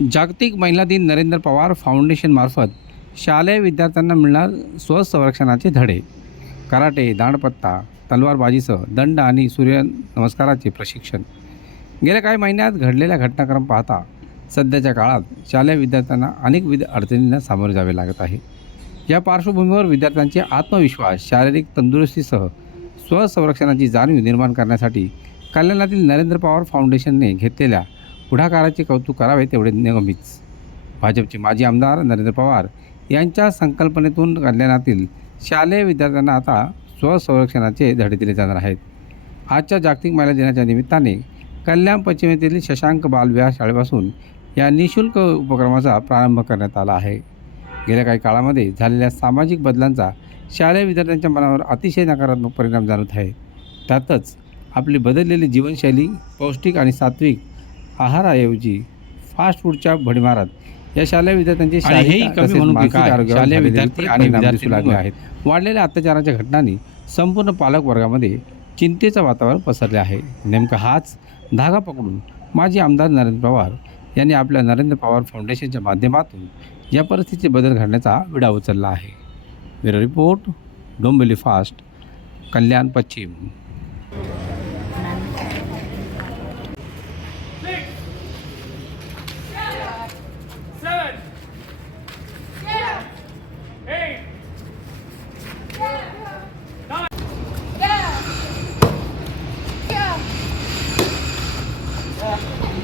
जागतिक महिला दिन नरेंद्र पवार फाउंडेशनमार्फत शालेय विद्यार्थ्यांना मिळणार स्वसंरक्षणाचे धडे. कराटे दांडपत्ता तलवारबाजीसह दंड आणि सूर्यनमस्काराचे प्रशिक्षण. गेल्या काही महिन्यात घडलेल्या घटनाक्रम पाहता सध्याच्या काळात शालेय विद्यार्थ्यांना अनेक विध अडचणींना सामोरे जावे लागत आहे. या पार्श्वभूमीवर विद्यार्थ्यांचे आत्मविश्वास शारीरिक तंदुरुस्तीसह स्वसंरक्षणाची जाणीव निर्माण करण्यासाठी कल्याणातील नरेंद्र पवार फाउंडेशनने घेतलेल्या पुढाकाराचे कौतुक करावे तेवढे निगमीच भाजपचे माजी आमदार नरेंद्र पवार यांच्या संकल्पनेतून कल्याणातील शालेय विद्यार्थ्यांना आता स्वसंरक्षणाचे धडे दिले जाणार आहेत. आजच्या जागतिक महिला दिनाच्या निमित्ताने कल्याण पश्चिमेतील शशांक बालविहार शाळेपासून या निशुल्क उपक्रमाचा प्रारंभ करण्यात आला आहे. गेल्या काही काळामध्ये झालेल्या सामाजिक बदलांचा शालेय विद्यार्थ्यांच्या मनावर अतिशय नकारात्मक परिणाम जाणवत आहे. त्यातच आपली बदललेली जीवनशैली पौष्टिक आणि सात्विक आहाराऐवजी फास्ट फूडच्या भडीमारात. या शालेय विद्यार्थ्यांचे शालेय विद्यार्थी आणि दिसू लागले आहेत. वाढलेल्या अत्याचाराच्या घटनांनी संपूर्ण पालक वर्गामध्ये चिंतेचं वातावरण पसरले आहे. नेमका हाच धागा पकडून माजी आमदार नरेंद्र पवार यांनी आपल्या नरेंद्र पवार फाउंडेशनच्या माध्यमातून या परिस्थितीचे बदल घडण्याचा विडा उचलला आहे. Bureau report Dombivli fast Kalyan पश्चिम. Yeah.